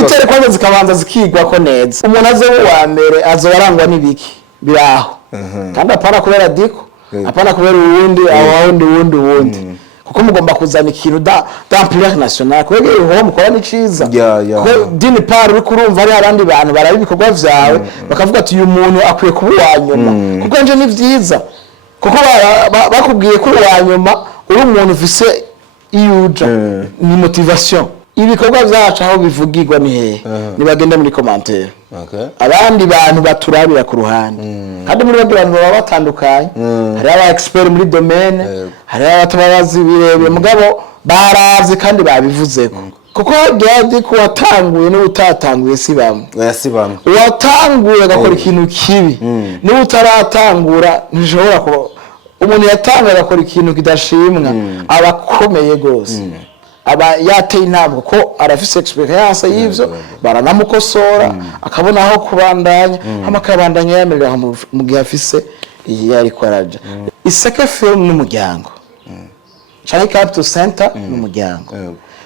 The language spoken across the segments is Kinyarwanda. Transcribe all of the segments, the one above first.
kritere kwanza zikabanza zikigwa ko neza umuntu aze wa mbere azobarangwa n'ibiki biraho kandi apana kubera diko apana kubera uwundi wundi kuko mugomba kuzana ikintu d'ampleur nationale kwege ho mukora ni ciza ko dini par uri kurumva ari abandi bantu barabibikorwa vyawe bakavuga ati uyu muntu akwiye kuba wanyuma kuko nje ni vyiza kuko bakubwiye kuri wanyuma uri umuntu ufise iyuja ni motivation ibikorwa vyacu aho bivugirwa ni he nibagenda muri commentaire abandi bantu baturabira ku ruhande kandi muri abantu baba batandukanye hari aba expert muri domaine hari abatabazi birebire mugabo baravye kandi babivuzeko kuko gadi ko watanguye no utatanguye sibamwe watanguye gakora ikintu kibi ni utaratangura nishobora ko umuntu yatanga gakora ikintu kidashimwa abakomeye gose aba yateye intabwo ko arafise experience y'ivyo baranamukosora akabona aho kubandanya amakabandanya yamerera mu gihe afise yari kwaraja Iseke film n'umuryango cyane Capital Center n'umuryango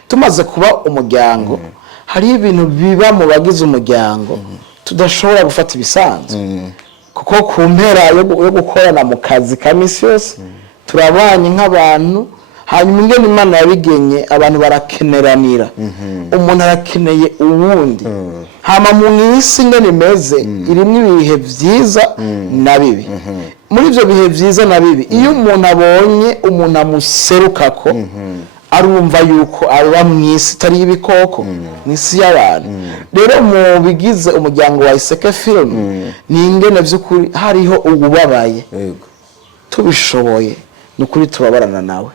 tumaze kuba umuryango hari ibintu biba mu bagize umuryango tudashobora gufata ibisanzwe kuko ku mpera yo gukorana mu kazi ka misi yose turabanye nk'abantu hanyuma ingene Imana yabigenye abantu barakeneranira umuntu arakeneye uwundi hama mu isi ingene imeze irimwe ibihe vyiza na bibi muri ivyo bihe vyiza na bibi iyo umuntu abonye umuntu amuserukako arumva yuko aba mwisi tari ibikoko mwisi y'abantu rero mu bigize umuryango wa Iseke film ni ingene vy'ukuri hariho ububabaye tubishoboye nukuri tubabarana nawe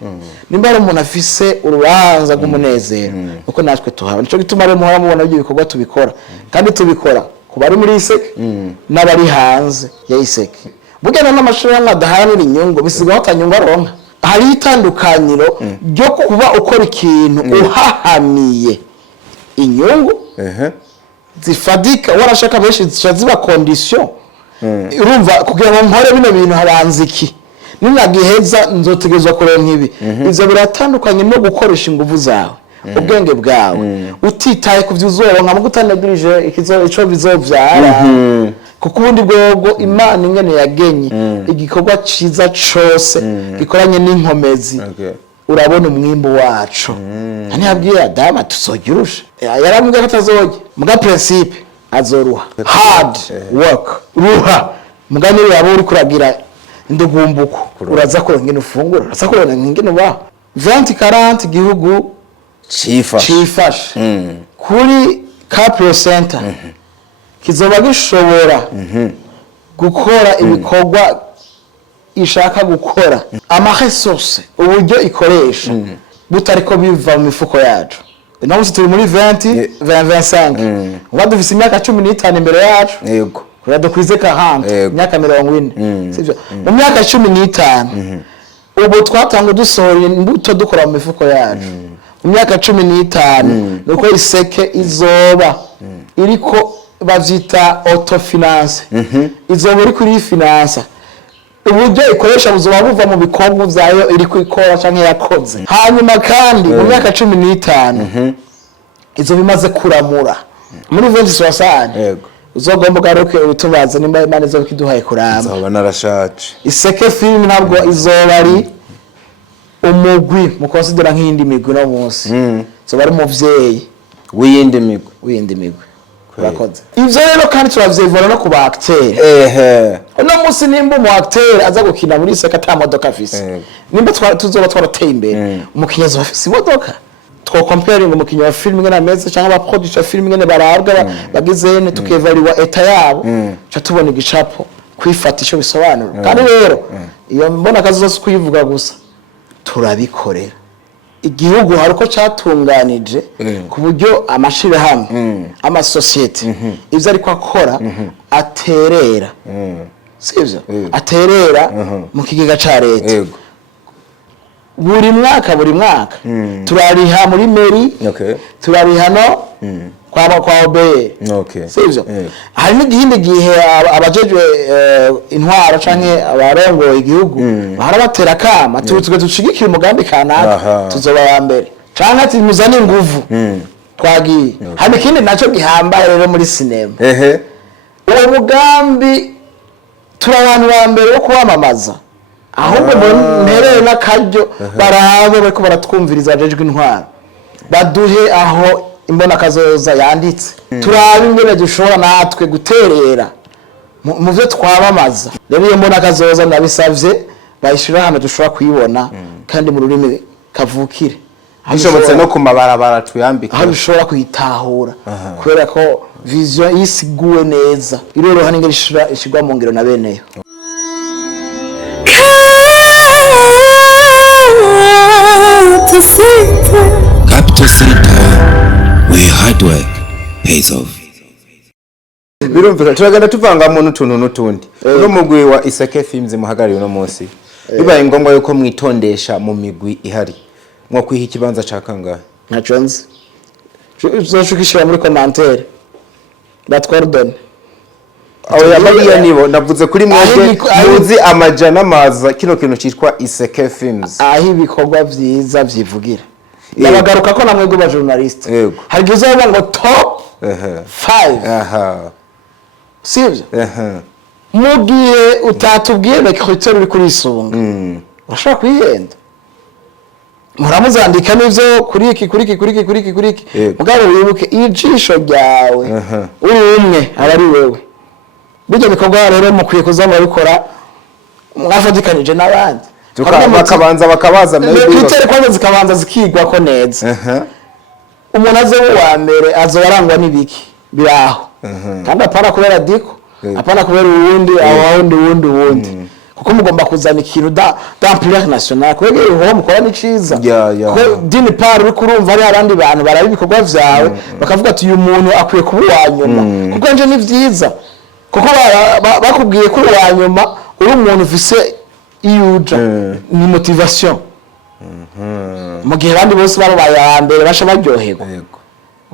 nimba ari umuntu afise urubanza rw'umunezero uko natwe tuhaba nico gituma rero muhora mubona ibyo bikorwa tubikora kandi tubikora kuba ari muri Iseke n'abari hanze ya Iseke bugena n'amashuri y'amadahanira inyungu bisigaho atanyungu aronka hari itandukaniro ryo kuba ukora ikintu uhahamiye inyungu zifadika warashaka benshi ziba condition urumva kugira ngo nkore bino bintu habanza iki ninagiheza nzotegezwa kuronka ibi ivyo biratandukanye no gukoresha ingufu zawe ubwenge bwawe utitaye ku vyuzoronka mu gutanagirije ico bizovyara kuko ubundi bwogo Imana ingene yagenye igikorwa ciza cose gikoranye n'inkomezi urabona umwimbo wacu hani yabwiye Adama tuzogirusha yarambwiye ko atazoge muga principe azoruha hard work ruha mugani yabo uri kuragira ndugumbuko uraza ko ngene ufungura uraza ko ngene ba 20-40 gihugu cifashe kuri Capital Center kizoba gishobora gukora ibikorwa ishaka gukora amaresource uburyo ikoresha butariko biva mu mifuko yacu namusi turi muri 20-25 wadufise imyaka 15 imbere yacu yego kurado kwize ka hanga imyaka 40 sivyo mu myaka 15 ubu twatanga dusohora imbuto dukora mu mifuko yacu mu myaka 15 nuko Iseke izoba iriko bavyita autofinance izoba iri kuri finance uburyo ikoresha buzoba buva mu bikorwa vyayo iri kwikora canke yakoze hanyuma kandi mu myaka 15 izoba imaze kuramura muri 2060 yego uzogomba garuke utubaza nimba Imana izo kiduhaye kuramba zoba narashaje Iseke film ntabwo izoba ari umugwi mu considera nk'indi migwi no munsi zoba ari umuvyeyi w'iyindi migwi bakoze ivyo rero kandi turavyevora no kuba acteur no munsi nimba mu acteur aza gukina muri Iseke ata modoka afise nimba tuzoba twarateye imbere umukinyazo afise imodoka two comparing umukinyo wa film ngena meze cyangwa aba producer film ngene barabwa bagize ne tukevalua eta yabo cha tubona igicapo kwifata ico bisobanura kandi rero iyo mbona kazi zose kuyivuga gusa turabikorera igihugu haruko catunganije ku buryo amashire hamwe ama society ivyo ariko akora aterera sivyo aterera mu kigega ca leta buri mwaka turariha muri meri turariha no kwa obe sivyo hari n'igihindi gihe abajejwe intwara canke abarongoye igihugu barabatera kama tuzuke dushigikira umugambi kanaka tuzoba ya mbere canke ati muzane inguvu twagiye hari ikindi nacyo gihambaye rero muri sinema uwo mugambi turabantu ba mbere wo kwamamaza ahubwo nterere n'akaryo barabe bariko baratwumviriza bajejwe intwaro baduhe aho imbona kazoza yanditse turabe ingene dushobora natwe guterera mu byo twabamaza rero iyo mbona kazoza nabisavye bayishira hano dushobora kuyibona kandi mu rurimi kavukire bishobotse no ku mabarabara tuyambika aho dushobora kuyitahura kubera ko vision yisiguwe neza iroroha n'ingene ishigwa mu ngiro na beneyo Capital Center, where hard work pays off. Birumvika turagenda tuvanga mu n'utuntu n'utundi no mugwi wa Iseke Films muhagariye uno munsi bibaye ngombwa yuko mwitondesha mu migwi ihari mwo kwiha ikibanza ca kangahe ntaco nzi uzoshukishira muri commentaire batwardon aho yabariya nibo navuze kuri mwebwe muzi amajana maza kino kintu citwa Iseke Films aho ibikorwa vyiza vyivugira nabagaruka ko namwe ba journaliste hagize ngo top 5 sivyo mugiye utatubwiye rekruteur uri kuri isonga urashaka kwihenda muramuzandika nivyo kuri iki mugabo wibuke ijisho ryawe uri umwe abari wewe bijye bikorwa rero mukwiye kuzamura bikora mwafadikanije n'abandi bakabaza rekruteur kwanza zikabanza zikigwa ko neza umuntu aze wa mbere azobarangwa n'ibiki biraho kandi apana kubera diko apana kubera uwundi wundi kuko mugomba kuzana ikintu d'ampleur nationale kwege ho mukora ni ciza ko dini par uri kurumva ari abandi bantu barabi ibikorwa vyawe bakavuga ati uyu muntu akwiye kuba wanyuma kuko nje ni vyiza kuko bakubwiye ko wanyuma uri umuntu ufise iyuja ni motivation mu gihe abandi bose babaye mbere basha baryoherwa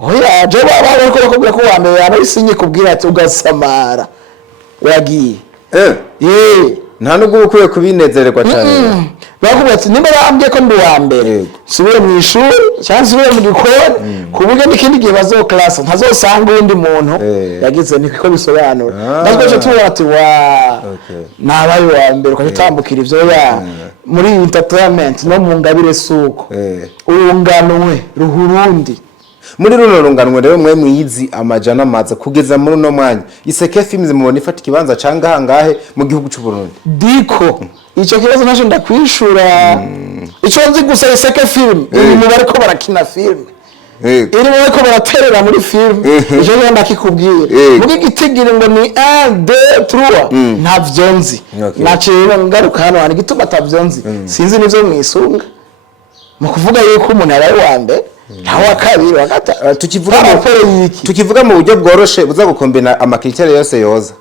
oya je baba ko bakubwira ko wa mbere yaba isinye kubwira ati ugasamara uragiye nta nubwo ukwiye kubinezererwa cyane bakubwira ati nimba bambye ko ndi wa mbere subire mu ishuri cyangwa subire mu gikoni kuburyo n'ikindi gihe bazo class ntazosanga undi muntu yagize niko bisobanura ndakoje tubona ati wa nabaye wa mbere ukatambukira ivyo ya muri entertainment no mu ngabire suko urunganwe ruhurundi muri runo runganwe rero mwe mwiyizi amajana maza kugeza muri no mwanya Iseke Films mubona ifata kibanza canga hangahe mu gihugu cy'u Burundi diko ico kibazo naje ndakwishura ico nzi gusa Iseke Film iri mu bariko barakina film iri mu bariko baraterera muri film ico ngenda kikubwiye muri gitigire ngo ni 1 2 3 ntavyo nzi naciye ngaruka hano hani gituma atavyonzi sinzi nivyo mwisunga mu kuvuga yuko umuntu ari wa mbere hawa kabiri wakata tukivuga mu buryo bworoshe buza gukombina amakriteri yose yoza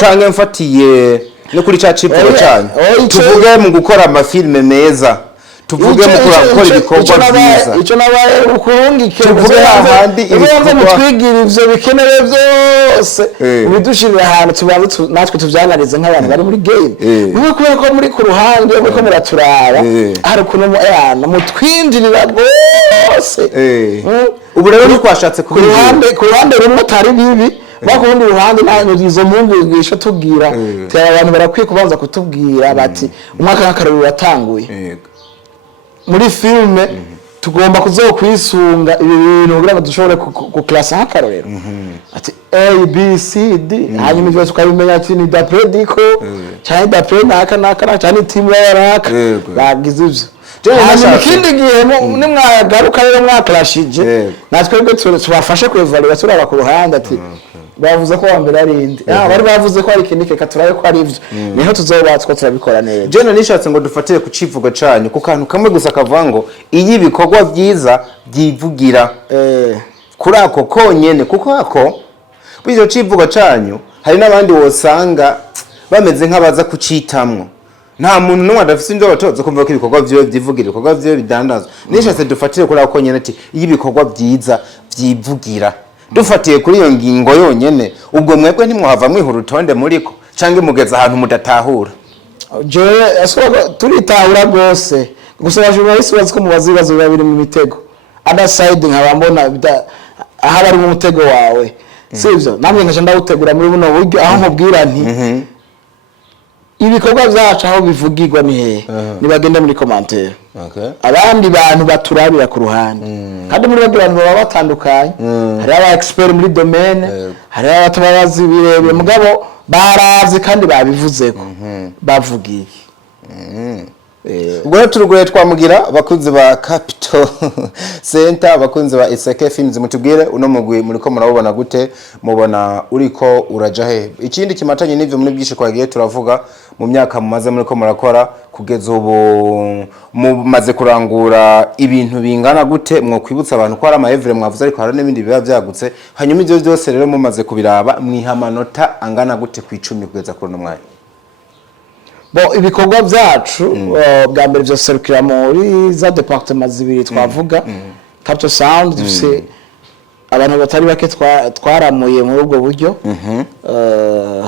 canke mfatiye no kuri ca cipuro cyane tuvuge mu gukora amafilme meza tuvuge mu gukora ibikorwa byiza ico nabaye ukurungike tuvuge hahandi ibikorwa mutwigira ivyo bikenere byose ubidushirira ahantu tubanze natwe tuvyanarize nk'abantu bari muri game niwe kubera ko muri ku ruhande muri ko muraturaba hari kuno mutwinjirira gose ubu rero ni kwashatse ku ruhande rumwe atari bibi bakundi ruhande nta izo mungu ngisho tubwira tera abantu barakwiye kubanza kutubwira bati umwaka w'akaruru watanguye muri filme tugomba kuzokwisunga ibi bintu kugira ngo dushobore ku class hakarorero ati A B C D hanyuma ivyo tukabimenya ati ni d'après diko cyane d'après naka cyane team yaraka bagize ivyo hanyuma ikindi gihe nimwagaruka rero mwaklashije natwe tubafashe ku evaluation turaba ku ruhande ati bavuze ko wambere arinde bari bavuze ko ari kinike katuraye ko ari ivyo niho tuzobatswa turabikora neza je nishatse ngo dufatire ku civugo canyu ku kantu kamwe gusa kavango iyi bikorwa byiza byivugira kuri ako konyene kuko ako bizo civugo canyu hari nabandi wosanga bameze nk'abaza kucitamwo nta muntu n'umwe adafise inzo batoza kumva ko ibikorwa vyo byivugira ibikorwa vyo bidandazwa nishatse dufatire kuri ako konyene ati iyi bikorwa byiza byivugira dufatiye kuri iyo ngingo yonyene ubwo mwebwe ntimwahava mwihura utonde muriko canke mugeza ahantu mudatahura je asoko turitahura gose gusa journalist baziko mubazibazo babiri mu mitego other side nkaba mbona aho bari mu mutego wawe sivyo namwe nkaje ndawutegura muri buno buryo aho mubwira nti ibikorwa byacu aho bivugirwa ni he nibagenda muri commentaire abandi bantu baturabira ku ruhande kandi muri bandi bantu baba batandukanye hari aba expert muri domaine hari abatabazi birebye mugabo barazi kandi babivuzeko bavugiye ubwo turugoye twamugira abakunzi ba Capital Center abakunzi ba Iseke Films mutubwire uno mugwi muriko murabona gute mubona uriko uraja he ikindi kimatanye n'ivyo muri byishe kwagiye turavuga mu myaka mumaze muriko murakora kugeza ubu mumaze kurangura ibintu bingana gute mwo kwibutsa abantu ko ari amahevre mwavuze ariko hari n'ibindi biba byagutse hanyuma ivyo byose rero mumaze kubiraba mwihamanota angana gute ku 10 kugeza kuri no mwanya bo ibikorwa byacu bwa mbere byo serukira muri za departement zibiri twavuga Capital Sound dufise abantu batari bake twaramuye muri ubwo buryo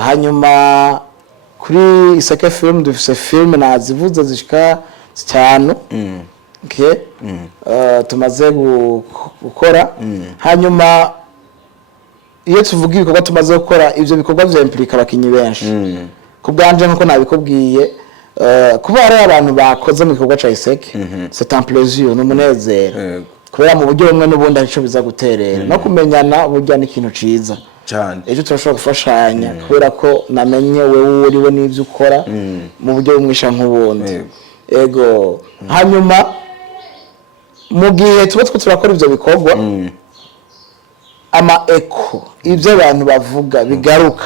hanyuma kuri Iseke Film dufise film nazivuze zishika 5 okay tumaze gukora hanyuma iyo tuvuga ibikorwa tumaze gukora ivyo bikorwa bya implica abakinyi benshi kubwanje nko nabikubwiye kuba ari abantu bakoze mu gikorwa ca Iseke c'est un plaisir n'umunezero kubera mu buryo bumwe n'ubundi arico biza guterera no kumenyana burya n'ikintu ciza cyane ejo turashobora gufashanya kubera ko namenye wewe uriwe n'ivyo ukora mu buryo bumwisha nk'ubundi ego hanyuma mu gihe tuba turakora ivyo bikorwa ama echo ivyo abantu bavuga bigaruka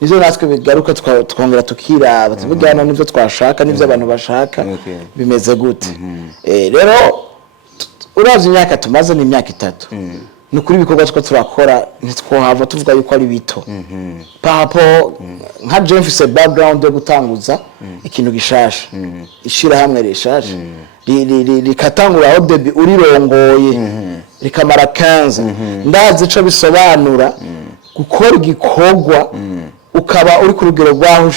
nizo natwe bigaruka twongera tukiraba tubigana n'ivyo twashaka n'ivyo abantu bashaka bimeze gute rero uravye imyaka tumaze ni imyaka 3 nukuri bikorwa turakora ntitwohava tuvuga yuko ari bito papo nka James se background yo gutanguza ikintu gishasha ishira hamwe rishasha likatangura aho debi urirongoye likamara 15 ndazi ico bisobanura gukora igikorwa ukaba uri ku rugero rwaho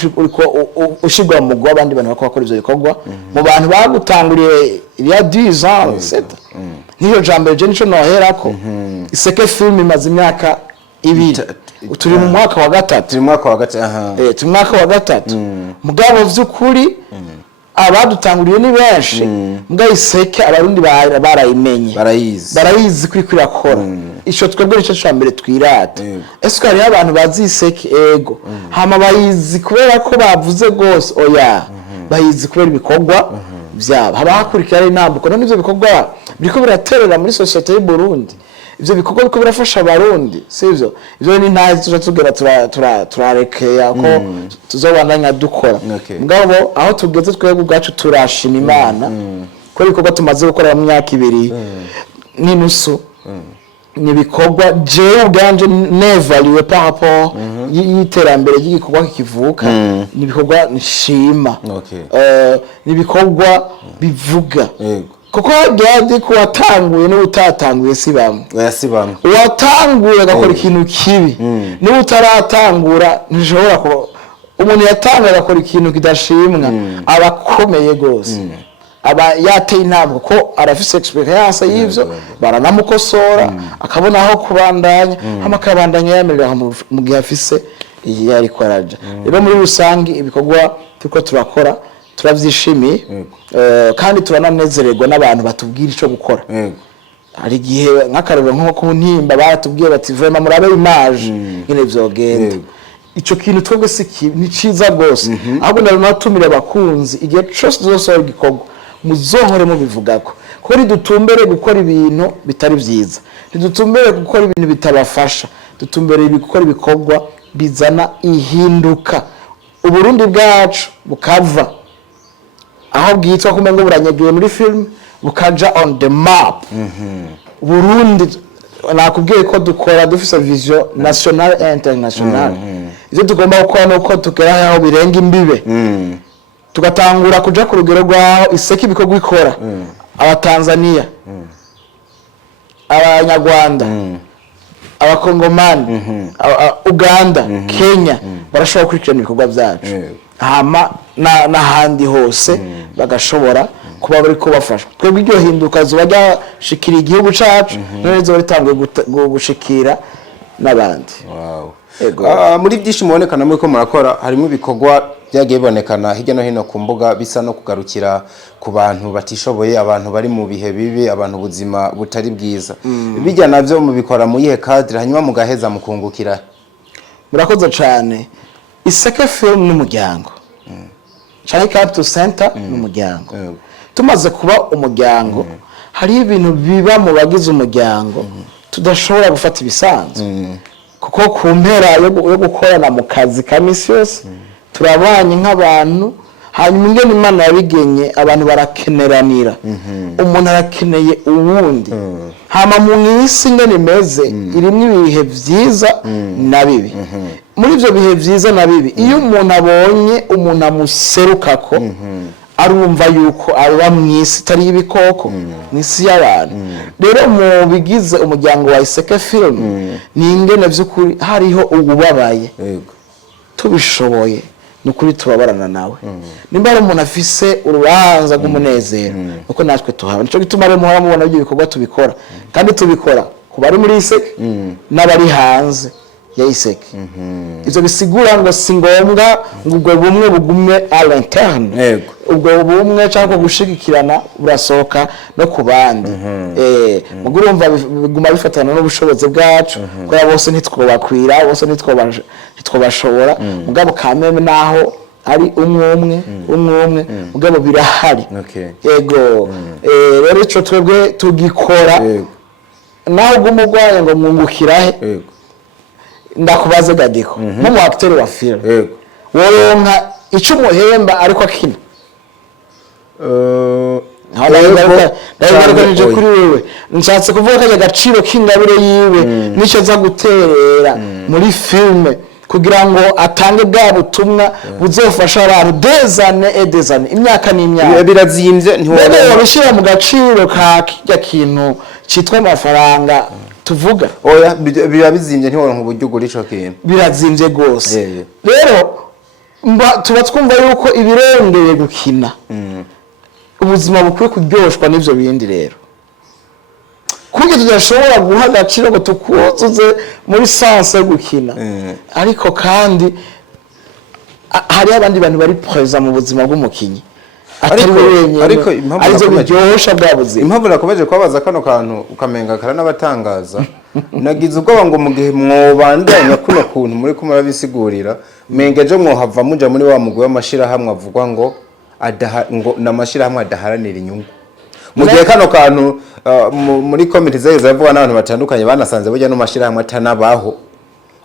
ushigwa mu gwa abandi bantu bakora ivyo bikorwa mu bantu bagutanguriye ya 10 ans niyo jambo je nico noherako Iseke Film imaze imyaka 2 turi mu mwaka wa gatatu turi mu mwaka wa gatatu turi mu mwaka wa gatatu mugabo vy'ukuri abadutanguriye ni benshi mugabo Iseke abarundi barayimenye barayizi kuri akora ico twebwe nico cyambere twirata ese hari abantu bazi Iseke ego hama bayizi kubera ko bavuze gose oya bayizi kubera ibikorwa byabo haba hakurikira intambuko none ivyo bikorwa biriko biraterera muri societe y'u Burundi ivyo bikorwa biko birafasha abarundi sivyo ivyo ni ntazi tugera turarekea ko tuzobandanya dukora mugabo aho tugeze twebwe ubwacu turashima Imana ko bikorwa tumaze gukora mu myaka 2 n'inusu ni bikorwa je ubwanje nevaliwe par rapport y'iterambere ry'igikorwa kivuka ni bikorwa nshima ni bikorwa bivuga kuko byadi ko watanguye no utatanguye sibamwe watanguye gakora ikintu kibi no utaratangura nishobora ko umuntu yatanga gakora ikintu kidashimwa abakomeye gose aba yateye intabwo ko arafise experience y'ivyo baranamukosora akabona aho kubandanya amakabandanya yamerera mu gihe afise yari kwaraja rero muri rusangi ibikorwa tuko turakora turavyishimiye kandi turananezererwa n'abantu batubwira ico gukora hari gihe nk'akarero nko ku ntimba baratubwiye bati vraiment murabe image nyine vyogenda ico kintu twebwe ni ciza gose ahubwo narunatumira abakunzi igihe cyose tuzosohora igikorwa muzohore mu bivugako kuri dutumbere gukora ibintu bitari vyiza ntidutumbere gukora ibintu bitabafasha dutumbere gukora ibikorwa bizana ihinduka uburundi bwacu bukava aho bwitwa kumengo buranyagiwe muri film bukaja on the map Burundi nakubwiye ko dukora dufise vision national et international ivyo tugomba gukora nuko tukera aho birenga imbibe tugatangura kuja ku rugero rwaho Iseke ibikorwa ikora abatanzania abanyarwanda abakongomani Uganda Kenya barashobora kurikirana ibikorwa byacu hama n'ahandi hose bagashobora kuba bari ko bafashwa twebwe iryo hinduka zuba ryashikira igihugu cacu none zo ritanguye gushikira n'abandi. Muri byinshi mubonekana muri ko murakora harimo ibikorwa byagiye bonekana hirya no hino ku mbuga bisa no kugarukira ku bantu batishoboye, abantu bari mu bihe bibi, abantu ubuzima butari bwiza. Bijya navyo mubikora mu yihe cadre hanyuma mugaheza mukungukira? Murakoze cyane. Iseke Film n'umuryango. Cyane Capital Center n'umuryango. Tumaze kuba umuryango, hari ibintu biba mu bagize umuryango tudashobora gufata ibisanzwe. Kuko ku mpera yo gukorana mu kazi ka misi yose turabanye nk'abantu, hanyuma ingene Imana yabigenye abantu barakeneranira. Umuntu arakeneye uwundi. Hama mu isi ingene imeze irimwe ibihe vyiza na bibi. Muri ivyo bihe vyiza na bibi, iyo umuntu abonye umuntu amuserukako arumva yuko aba mwisi tari ibikoko, mwisi y'abantu. Rero mu bigize umuryango wa Iseke Film ni ingene vy'ukuri hariho ububabaye. Tubishoboye nukuri tubabarana nawe. Nimba ari umuntu afise urubanza rw'umunezero uko natwe tuhaba. Nico gituma rero muhora mubona ibyo bikorwa tubikora, kandi tubikora ku bari muri Iseke n'abari hanze ya Iseke. Ivyo bisigura ngo si ngombwa ngo ubwo bumwe bugume à l'interne, ubwo bumwe cyangwa gushigikirana burasohoka no ku bandi. Mugo urumva biguma bifatana n'ubushobozi bwacu, kuko bose ntitwobakwira, bose ntitwobashobora, mugabo kameme naho ari umwe mugabo birahari. Yego. Rero ico twebwe tugikora naho gumugwaye ngo mwungukirahe. Ndakubaze Gadiko nk'umu acteur wa film woronka ico muhemba ariko akina ndagaragaje kuri wewe nshatse kuvuga ko agaciro k'ingabire yiwe nico za guterera muri filme kugira ngo atange bwa butumwa buzofasha abantu des années imyaka n'imyaka birazimvye ntiwabona bishira mu gaciro ka kijya kintu citwa amafaranga tuvuga. Oya biba bizimvye ntiworonka uburyo ugura ico kintu, birazimvye gose. Rero tuba twumva yuko ibirengeye gukina ubuzima bukwiye kuryoshwa n'ivyo bindi. Rero kuko tudashobora guha agaciro ngo tukuzuze muri sanse yo gukina, ariko kandi hari abandi bantu bari present mu buzima bw'umukinyi ariko impamvu nakomeje kubabaza kano kantu ukamenga kara n'abatangaza nagize ubwoba ngo mu gihe mwobandanya kuno kuntu muri ko murabisigurira mengeje mwohava muja muri wa mugwi w'amashira hamwe avugwa ngo n'amashira hamwe adaharanira inyungu. Mu gihe kano kantu muri community zayo zavuga n'abantu batandukanye banasanze burya no mashira hamwe atanabaho,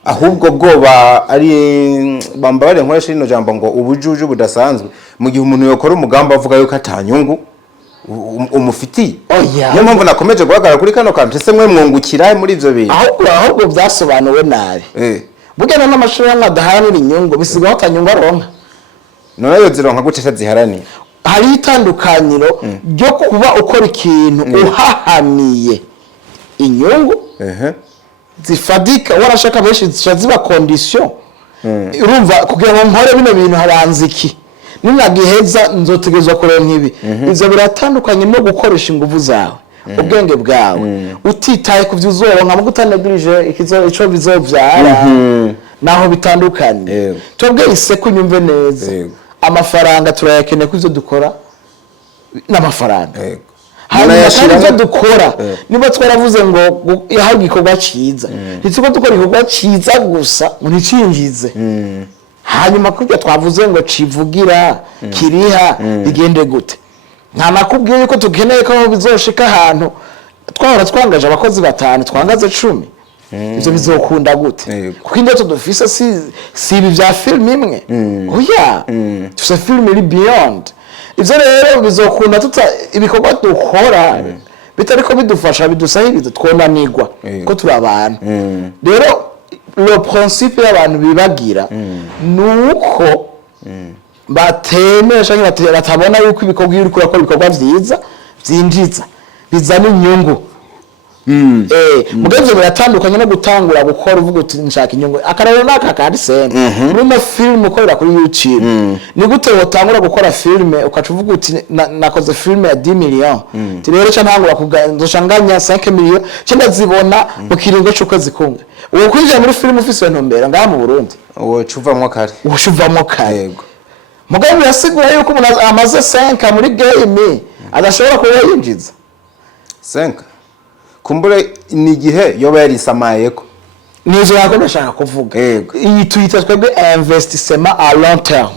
ahubwo bwoba ari bambare nkoresha ino jambo ngo ubujuju budasanzwe mu gihe umuntu yakora umugamba avuga yuko atanyungu umufiti. Niyo mpamvu nakomeje guhagarara kuri kano kantu ese mwe mwungukira muri ivyo bintu ahubwo byasobanuwe nabi. Burya n'amashuri y'amadaharanira inyungu bisigaho atanyungu aronka, none yo zironka gute ziharaniye. Hari itandukaniro ryo kuba ukora ikintu uhahamiye inyungu zifadika warashaka benshi ziba condition. Urumva kugira ngo nkore bino bintu habanza iki ninagiheza nzotegezwa kuronka ibi. Ivyo biratandukanye no gukoresha ingufu zawe ubwenge bwawe utitaye ku vyuzoronka mu gutanegirije ico bizovyara naho bitandukanye. Twebwe Iseke unyumve neza amafaranga turayakeneye ku ivyo dukora n'amafaranga. Hanyuma kandi ivyo dukora niba twaravuze ngo yaho igikorwa ciza ntituko dukora igikorwa ciza gusa unicinjize. Hanyuma kubyo twavuze ngo civugira kiriha bigende gute. Nta nakubwiye yuko tukeneye ko bizoshika ahantu twahora twangaje abakozi 5 twangaze 10. Ivyo bizokunda gute? Kuko indoto dufise si ibi vya film imwe. Oya tufise film iri beyond. Ivyo rero bizokunda ibikorwa dukora bitariko bidufasha bidusahiriza twonanirwa ko turi abantu. Rero le principe y'abantu bibagira nuko batemesha batabona yuko ibikorwa iri kurakora ibikorwa vyiza vyinjiza bizana inyungu mugenzi biratandukanye no gutangura gukora uvuga uti nshaka inyungu akarero naka kandi sene muri film ukorera kuri YouTube ni gute wotangura gukora film ukaca uvuga uti nakoze film ya 10 million rero cha ntangura kugandoshanganya 5 million cyenda zibona mu kiringo cy'ukwezi kumwe uwo kwinjira muri film ufise ntombera ngaha mu Burundi uwo cuvamwo kare yego mugabo yasigura yuko umuntu amaze 5 muri game adashobora kuba yinjiza 5 kumbure ni gihe yoba yarisamayeko nizo yako ndashaka kuvuga iyi tuyita twebwe investissement à long terme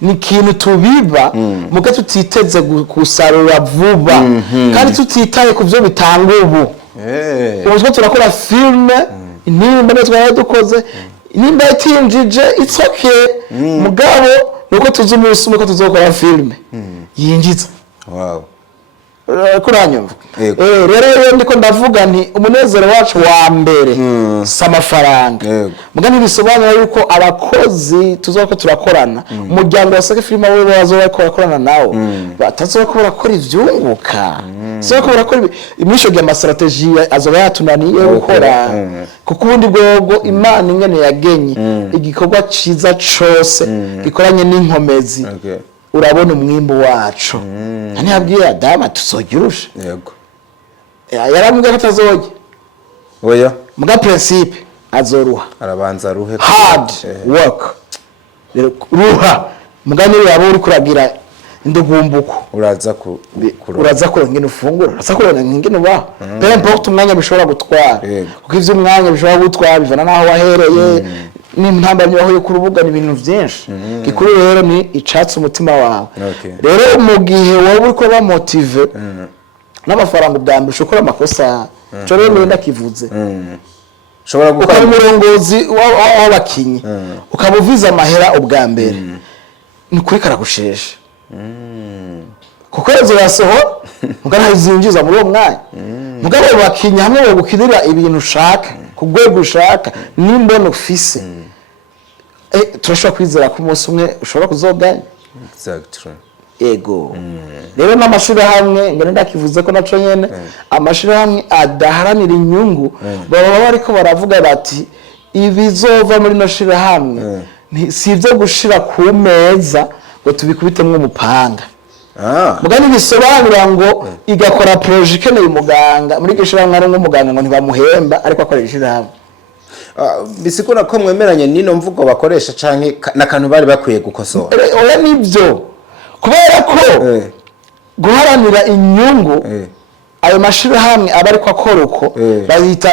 ni kintu tubiba muke tutiteze gusarura vuba kandi tutitaye kuvyo bitanga ubu ubwo turakora filme nimba natwe dukoze nimba itinjije it's okay mugabo nuko tuzumunsi muko tuzokora filme yinjiza kuranyumva rero ndiko ndavuga nti umunezero wacu wa mbere samafaranga mugani bisobanura yuko abakozi tuzoko turakorana umuryango wa Sake Film abo bazokorana nawo batazokora gukora ivyunguka zokora gukora imisho ya strategy azoba yatunaniye gukora kuko ubundi bwogo Imana ingene yagenye igikorwa ciza cose gikoranye n'inkomezi urabona umwimbo wacu nani yabwiye Adama tuzogirusha yego yarambwiye ko atazoge oya muga principe azoruha arabanza ruhe hard work ruha mugani yabo uri kuragira indugumbuko uraza ko ngene ufungura uraza ko ngene ba peu importe umwanya bishobora gutwara kuko ivyo umwanya bishobora gutwara bivana naho wahereye n'intambamye aho yo kurubuga n'ibintu byinshi gikuru rero ni icatsi umutima wawe rero mu gihe wowe uriko ba motive n'amafaranga ubwambe ushobora amakosa cyo rero ndakivuze ushobora gukora umurongozi w'abakinyi ukabuviza amahera ubwambere ni kuri karagushesha kuko ezo yasohora mugana izinjiza muri uwo mwanya mugabo bakinyi hamwe bo gukinira ibintu ushaka kugwego ushaka nimbono ufise turashobora kwizera ko umunsi umwe ushobora kuzoganya exactly ego rero n'amashuri hamwe ngene ndakivuze ko naco nyene amashuri hamwe adaharanira inyungu baba bariko baravuga bati ibizova muri no shira hamwe sivyo gushira ku meza ngo tubikubitemwe umupanga mugani bisobanura ngo igakora projet ikeneye umuganga muri gishira hamwe ngo umuganga ngo ntibamuhemba ariko akoresha ishira hamwe bisikura ko mwemeranye nino mvugo bakoresha canke nakantu bari bakwiye gukosora oya nivyo kubera ko guharanira inyungu ayo mashira hamwe aba ariko akora uko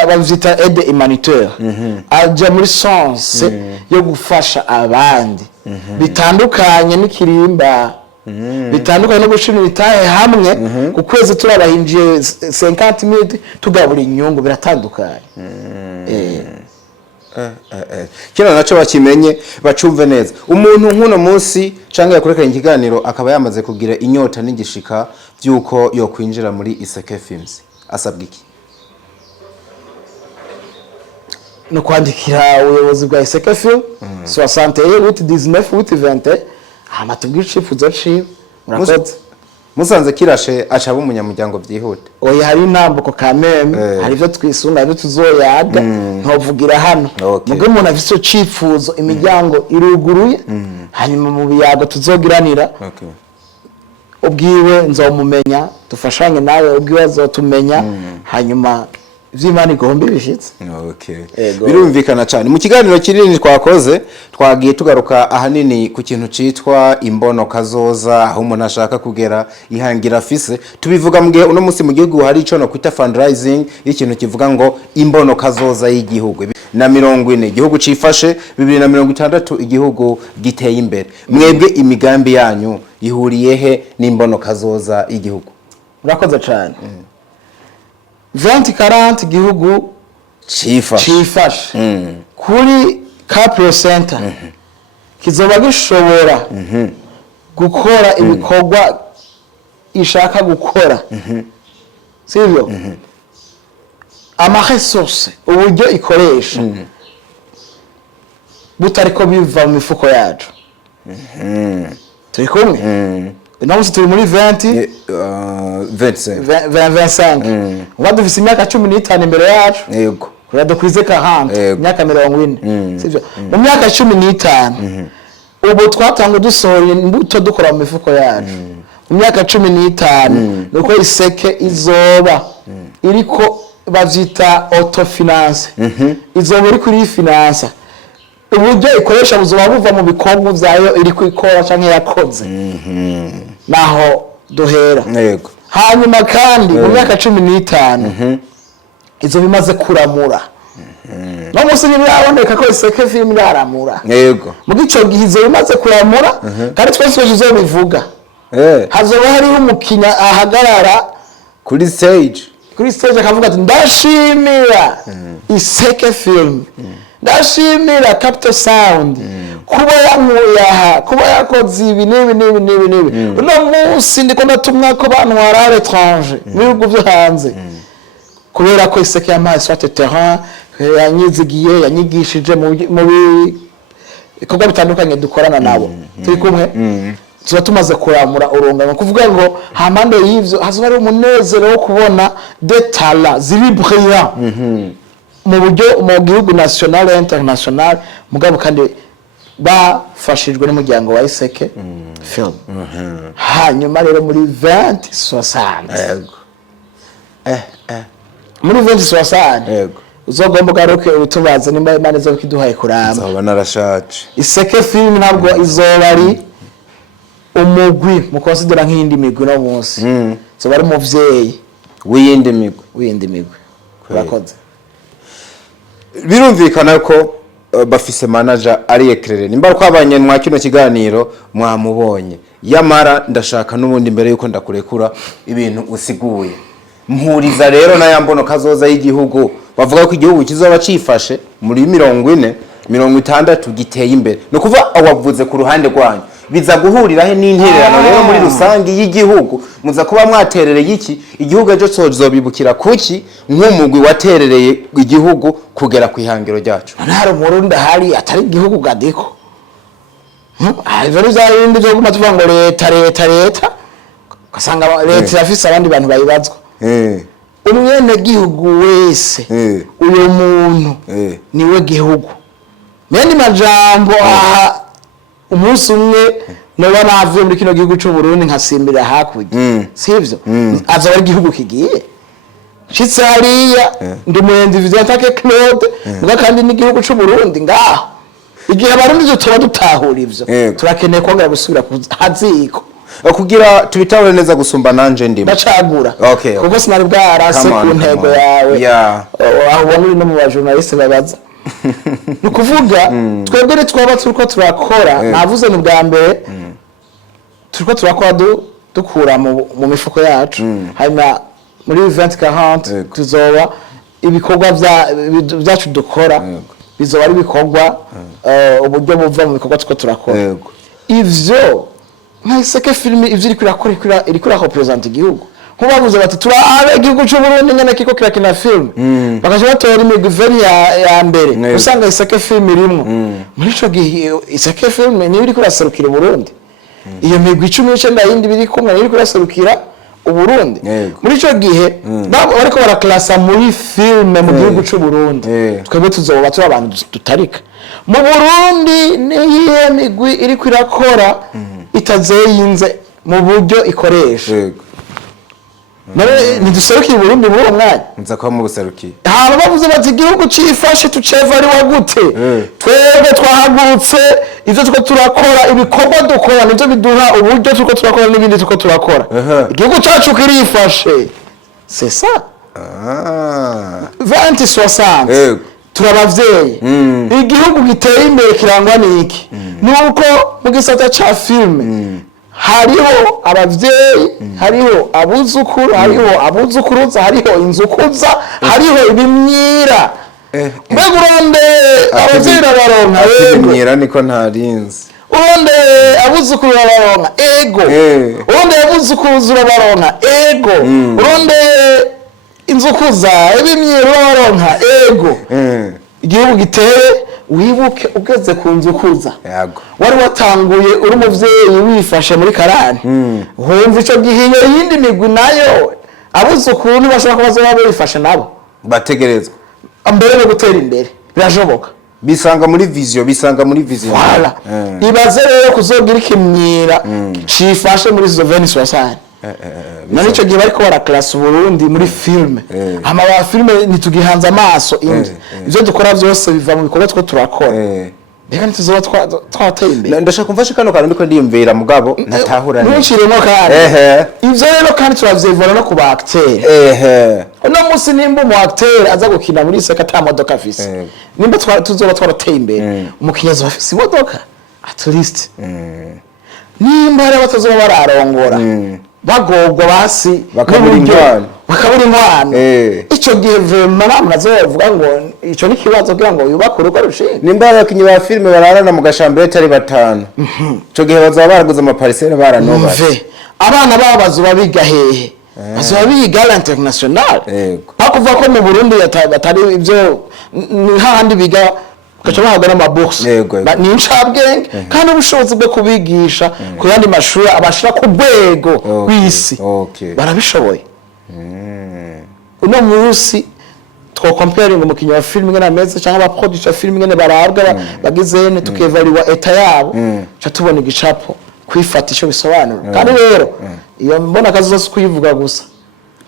bazita aide humanitaire aja muri sens yo gufasha abandi bitandukanye n'ikirimba bitandukanye no gushira itahe hamwe ku kwezi turabahinjiye 50,000 tugabura inyungu biratandukanye kino naco bakimenye bacumve neza umuntu nkuno munsi canke yakurekanye ikiganiro akaba yamaze kugira inyota n'igishika byuko yo kwinjira muri Isake Films asabwa iki no kwandikira ubuyobozi bwa Isake Film 61 amatubwira icifuzo ciwe murakoze musanze kirashe aca b'umunyamuryango byihute oya hari intambuko kameme hari byo twisunga byo tuzoyaga ntovugira hano muge umuntu afise cifuzo imiryango iruguruye hanyuma mu biyago tuzogiranira ubwiwe nzomumenya dufashanye nawe ubwiwe azotumenya hanyuma vy'Imana igombe bishitse birumvikana cyane mu kiganiro kinini twakoze twagiye tugaruka ahanini ku kintu citwa imbono kazoza aho umuntu ashaka kugera ihangira afise tubivuga mu gihe uno munsi mu gihugu hari ico no kwita fundraising ikintu kivuga ngo imbono kazoza y'igihugu na 40 igihugu cifashe 2060 igihugu giteye imbere mwebwe imigambi yanyu ihuriye he n'imbono kazoza y'igihugu urakoze cyane 2040 gihugu cifashe kuri Capro Center kizoba gishobora gukora ibikorwa ishaka gukora sivyo ama resources uburyo ikoresha butariko biva mu mifuko yacu turi kumwe Namusi turi muri 20 25 uba dufise imyaka 15 imbere yacu yego kugira dukwize 40 imyaka 40 sivyo mu myaka 15 ubu twatanga dusohora imbuto dukora mu mifuko yacu mu myaka 15 nuko iseke izoba iriko bavyita autofinance izoba iri kuri finance uburyo ikoresha buzoba buva mu bikorwa vyayo iri kwikora canke yakoze naho duhera yego hanyuma kandi mu myaka 15 izo bimaze kuramura no musi ntibiraboneka ko iseke film iraramura yego mu gico gihe izo bimaze kuramura kandi twese tuzo bivuga hazoba hari umukinya ahagarara kuri stage akavuga ati ndashimira iseke film ndashimira Capital Sound kuba yankuyaha kuba yakoze ibi nibi uno munsi ndiko ndatumwa ko bantu warare étranger bihugu byo hanze kubera ko iseke y'amazi soit terrain yanyizigiye yanyigishije mu bikorwa bitandukanye dukorana nabo turi kumwe tuba tumaze kuramura urungano kuvuga ngo hamande y'ivyo hazoba ari umunezero wo kubona detala ziri brillant mu buryo mu gihugu national et international mugabo kandi bafashijwe n'umuryango wa iseke film hanyuma rero muri 2060 muri 2060 uzogomba garuke utubaze nimba Imana zo kiduhaye kuramba zoba narashaje iseke film ntabwo izoba ari umugwi mu considera nk'indi migwi no munsi zoba ari muvyeyi wiyindi migwi urakoze birumvikana ko bafise manager ari Eclaire nimba ko abanye mwa kino kiganiro mwamubonye yamara ndashaka nubundi mbere yuko ndakurekura ibintu usiguye mpuriza rero na yambono kazoza y'igihugu bavuga ko igihugu kizoba cifashe muri 40-60 giteye imbere no kuva awavuze ku ruhande rwanyu biza guhurirahe n'intererano rero muri rusangi y'igihugu muza kuba mwaterereye iki igihugu ejo cozobibukira kuki nk'umugwi waterereye igihugu kugera ku ihangiro ryacu ntari umurundi hari atari igihugu gadiko ivyo bizarindi byo guma tuvuga ngo leta kasanga leta yafise abandi bantu bayibazwa umwene gihugu wese uyo muntu niwe gihugu mendi majambo umunsi umwe noba navuye muri kino gihugu cy'u Burundi nkasimbira hakurya sivyo azoba ari igihugu kigiye shitse hariya ndi mu individual take Claude muga kandi n'igihugu cy'u Burundi ngaho igihe abarundi byo tuba dutahura ivyo turakeneye kongera gusubira haziko kugira tubitahura neza gusumba nanje ndimo ndacagura kuko sinari bwarase ku ntego yawe aho ubona no mu bajournaliste babaza nukuvuga twebwe twaba turiko turakora navuze ni bwa mbere turiko turakora dukura mu mifuko yacu hanyuma muri 2040 tuzoba ibikorwa byacu dukora bizoba ari ibikorwa uburyo buva mu bikorwa turiko turakora ivyo nkaiseke film ivyo iri kuri represent igihugu kubabuze bati turabe igihugu cy'u Burundi nyene kiko kirakina film bakaje batora imiguveri ya mbere usanga iseke film irimo muri ico gihe iseke film ni iri kuraserukira Burundi iyo migwi 19 yindi biri kumwe iri kuraserukira Burundi muri ico gihe bariko baraklasa muri film mu gihugu cy'u Burundi twebwe tuzoba turi abantu tutarika mu Burundi niye migwi iri kwirakora itazeyinze mu buryo ikoresha ntiduserukiye Burundi muri uwo mwanya nza kwa mu buserukiye haba bavuze bati igihugu cifashe tuceva ari wagute twebwe twahagurutse ivyo tuko turakora ibikorwa dukora nivyo biduha uburyo tuko turakora n'ibindi tuko turakora igihugu cacu kirifashe c'est ça 2060 turabavyeyi igihugu giteye imbere kirangwa niki nuko mu gisata ca filme hariho abavyeyi hariho abuzukuru hariho abuzukuruza hariho inzukuza hariho ibimyira mbega uronde abavyeyi baronka ibimyira niko ntarinzi uronde abuzukuru baronka ego uronde abuzukuruza baronka ego uronde inzukuza ibimyira baronka ego igihugu giteye wibuke ugeze ku nzu kuza Yego. wari watanguye uri umuvyeyi wifashe muri karani wumva ico gihe iyo yindi migwi nayo abuze ukuntu bashobora kuba bazoba bifashe nabo bategerezwa mbere no gutera imbere birashoboka bisanga muri vision voilà ibaze rero kuzogira ikimyira cifashe muri zo Venice wasane nanico gihe bariko bara class Burundi muri filme ama ba filme nitugihanza amaso indi ivyo dukora byose biva mu bikorwa two turakora reka nituzoba twateye imbere ndashaka kumfasha kano kantu ndiko ndiyumvira mugabo natahura ntuciremo kandi ivyo rero kandi turavyevora no kuba acteur no musi nimba mu acteur aza gukina muri seka ta modoka afise nimba tuzoba twarateye imbere umukinyazo afise imodoka at least nimba rero batazoba bararongora bagogwa basi bakabura inkwano ico gihe vraiment namwe azovuga ngo ico ni kibazo kugira ngo yubake urugo rushinga nimba abakinyi ba filme bararana mu gashambere ari batanu ico gihe bazaba baraguze ama parcelle baranoba abana babo bazoba biga hehe bazoba biga à l'international bakuva ko mu Burundi batari ivyo ni handi biga kacha bahagana ama bourse ni ncabwenge kandi ubushobozi bwo kubigisha ku yandi mashuri abashira ku rwego w'isi barabishoboye uno munsi two comparing umukinyi wa film ngena meze cyangwa aba producer film ngene barabwa bagize ne tukevalua eta yabo cha tubona igicapo kwifata ico bisobanura kandi rero iyo mbona kazi zose kuyivuga gusa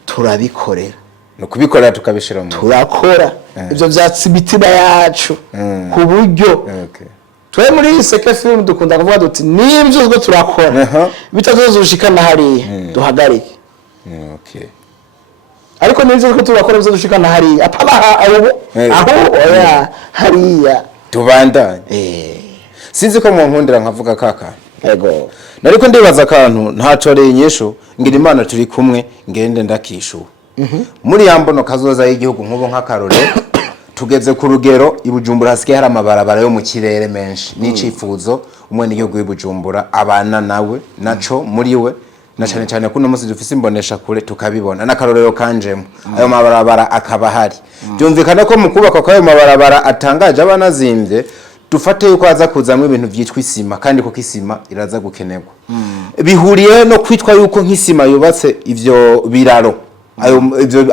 turabikorera no kubikorera tukabishira mu turakora ivyo vyatsi bitima yacu ku buryo twe muri seke film dukunda kuvuga duti nibyo zwo turakora bitazozushikana hariya duhagarike ariko nibyo ko turakora bizodushikana hariya apaba aho oya hariya tubandanye sinzi ko mu nkundira nkavuga kaka yego nariko ndibaza akantu ntacoreye inyesho ngira Imana turi kumwe ngende ndakishu muri yambono kazoza y'igihugu nkubo nk'akarore tugeze ku rugero ibujumbura hasigaye hari amabarabara yo mu kirere menshi n'icifuzo umwe n'igihugu y'Ibujumbura abana nawe naco muri we na cyane cyane kuno musi dufise imbonesha kure tukabibona n'akarorero kanjemo ayo mabarabara akaba hari byumvikana ko mu kubaka kwayo mabarabara atangaje abanazimbye dufate yuko aza kuzamwe ibintu byitwa isima kandi kuko isima iraza gukenerwa bihuriye no kwitwa yuko nk'isima yubatse ivyo biraro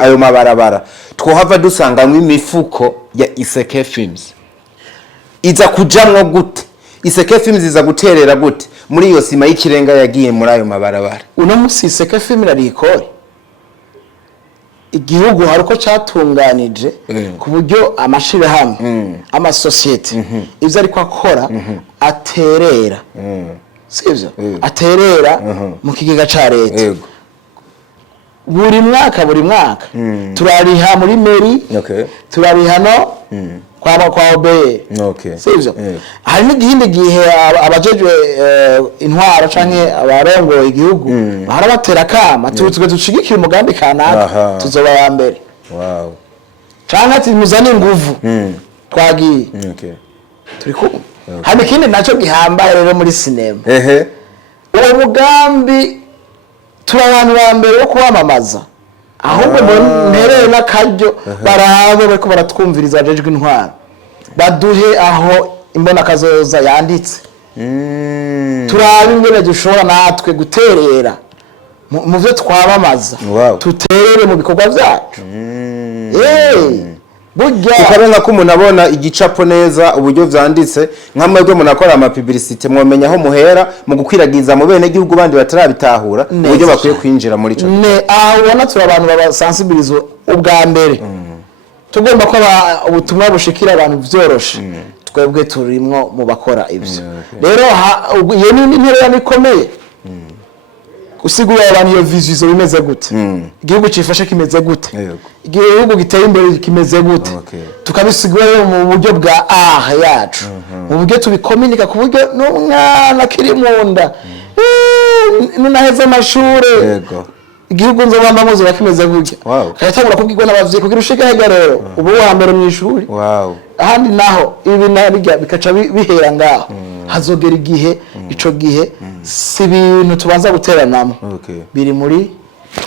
ayo mabarabara twohava dusangamwe imifuko ya Iseke Films iza kujamwo gute Iseke Films iza guterera gute muri iyo sima y'ikirenga yagiye muri ayo mabarabara uno musi Iseke Films arikore igihugu haruko catunganije ku buryo amashire hamwe ama societe ivyo ariko akora aterera sivyo aterera mu kigega ca leta buri mwaka turariha muri meri turariha no kwa obeye sivyo hari n'igihindi gihe abajejwe intwaro canke abarongoye igihugu barabatera kama tuzwe dushigikira umugambi kanaka tuzoba ya mbere canke ati muzane inguvu twagiye turi kumwe hari ikindi naco gihambaye rero muri sinema uwo mugambi turabantu ba mbere wo kwamamaza ahubwo ntereye n'akaryo barabe bariko baratwumviriza bajejwe intwaro baduhe aho imbona kazoza yanditse turabe ingene dushobora natwe guterera mu byo twamamaza tuterere mu bikorwa byacu ukabenga ko umuntu abona igicapo neza uburyo vyanditse nkamwebwe munakora ama publicité mwomenya aho muhera mu gukwiragiza mu bene gihugu bandi batarabitahura uburyo bakwiye kwinjira muri ico aho ubona turi abantu baba sensibilize ubwa mbere tugomba ko ubutumwa bushikira abantu vyoroshe twebwe turimwo mu bakora ivyo rero iyo ni intero nikomeye usigura abantu iyo vision bimeze gute igihugu cifashe kimeze gute igihugu giteye imbere kimeze gute tukabisigura mu buryo bwa yacu mu buryo tubikominika ku buryo n'umwana kiri munda nunaheze amashure igihugu nzobamba muzo bakimeze gutya kayatangura kubwirwa n'abavyeyi kugira ushike hega rero ubu wa mbere mu ishuri ahandi naho ibi nabijya bikaca bihera ngaho hazogera igihe ico gihe si ibintu tubanza guteranamo biri muri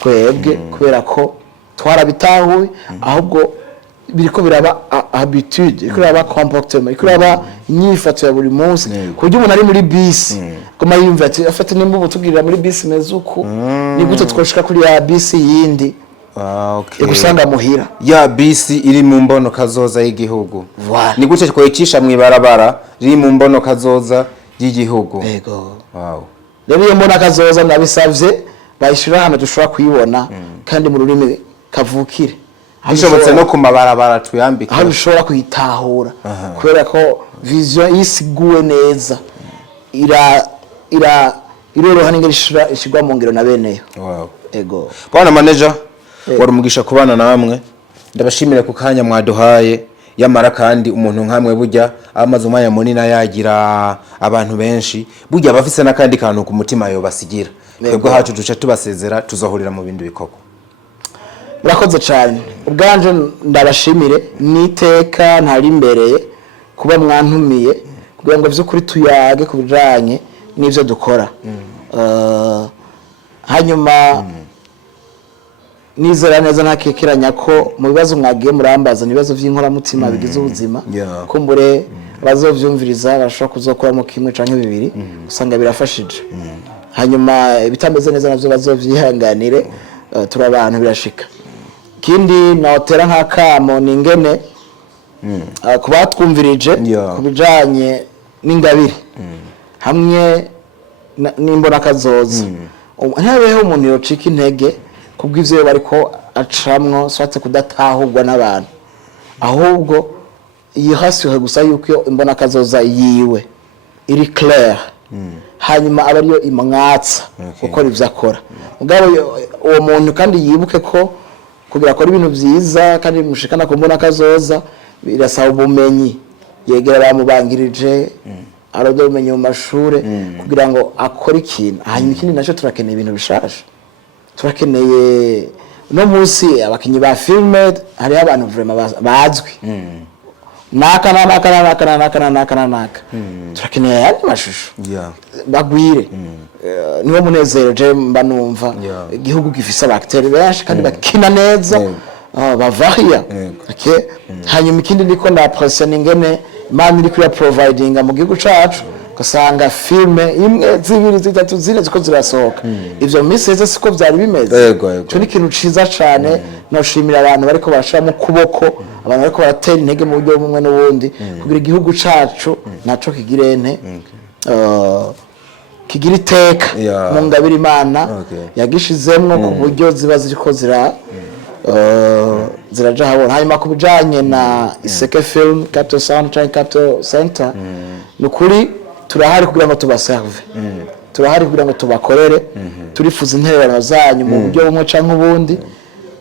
twebwe kubera ko twarabitahuye ahubwo biriko biraba habitude, biriko biraba comportement, biriko biraba inyifato ya buri munsi. Kuburyo umuntu ari muri bisi koma yumva ati afate nimba ubutugirira muri bisi mezuko ni gute twoshika kuri ya bisi yindi. Okay. Gusanga muhira ya bisi iri mu mbono kazoza y'igihugu. Voilà. Ni gute twoyicisha mwibarabara riri mu mbono kazoza y'igihugu. Yego. Wow. Rero iyo mbona kazoza nabisavye bayishira hano dushobora kuyibona kandi mu rurimi kavukire. Bishobotse no kumabarabara tuyambika. Aho bishobora kuyitahura kubera ko vision isiguwe neza iroroha n'ingeri ishigwa mu ngiro na beneyo. Wow. Ego. Bwana manager warumugisha kubana namwe ndabashimire ku kanya mwaduhaye yamara kandi umuntu nkamwe burya amaze umwanya munini yagira abantu benshi burya abafise nakandi kantu ku mutima yo basigira twebwe hacu duce tubasezera tuzohurira mu bindi bikoko. Murakoze cyane ubwanje ndabashimire niteka ntari imbereye kuba mwantumiye kugira ngo vy'ukuri tuyage kubijanye n'ivyo dukora. Hanyuma nizera neza ntakekiranya ko mu bibazo mwagiye murambaza nibazo vy'inkora mutima bigize ubuzima kumbure bazovyumviriza bashobora kuzokuramo kimwe canke bibiri usanga birafashije. Hanyuma bitameze neza navyo bazovyihanganire turi abantu birashika. Kindi naotera nk'akamo ningene kubatwumvirije kubijanye n'ingabire hamwe n'imbona kazoza ntabeho umuntu yocika intege kubw'ivyo bariko acamwo swatse kudatahurwa n'abantu ahubwo yihasiwe gusa yuko imbona kazoza yiwe iri clair hanyuma abariyo imwatsa gukora ivyo akora mugabo uwo muntu kandi yibuke ko kugira ko ari ibintu byiza kandi mushikana ku mbona kazoza birasaba ubumenyi yegera bamubangirije arode ubumenyi mu mashure kugira ngo akore ikintu hanyuma ikindi naco turakeneye ibintu bishasha turakeneye no munsi abakinyi ba filme hari abantu vraiment bazwi naka turakeneye yandi mashusho bagwire niwo munezero je mba numva igihugu gifise abacteurs benshi kandi bakina neza bavaria okay hanyuma ikindi niko na pression ingene Imana iri kuya providing mu gihugu cacu kasanga filme imwe zibiri zitatu zine ziko zirasohoka ivyo miseze siko vyari bimeze cyo ni kintu ciza cane noshimira abantu bariko barashira mu kuboko abantu bariko baratera intege mu buryo bumwe n'ubundi kugira igihugu cacu naco kigirente kigira iteka mu ngabire Imana yagishizemwo ku buryo ziba ziriko ziraja habona hanyuma kubijanye na Iseke Film Capital Sound Capital Center nukuri turahari kugira ngo tubaserve turahari kugira ngo tubakorere turifuza intererano zanyu mu buryo bumwe canke ubundi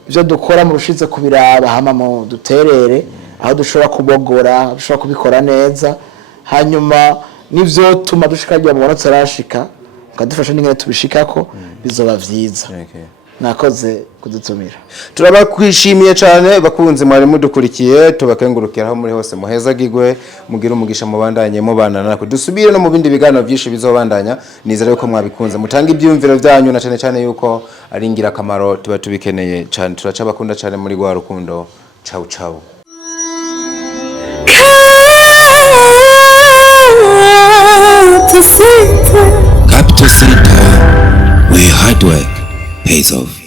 ivyo dukora mu rushize kubiraba hama mu duterere aho dushobora kubogora dushobora kubikora neza hanyuma nivyo tuma dushikagira mu bonotse rashika ukadufasha n'ingene tubishikako bizoba vyiza. Nakoze kudutumira turabakwishimiye cyane bakunze mwari mudukurikiye tubakengurukiraho muri hose muheza gigwe mugira umugisha mubandanye mubana nako dusubire no mu bindi biganiro byinshi bizobandanya nizere ko mwabikunze mutanga ibyumviro byanyu na cyane cyane yuko ari ngira kamaro tuba tubikeneye cyane turaca bakunda cyane muri gwa rukundo ciao ciao Capital Center, where hard work pays off.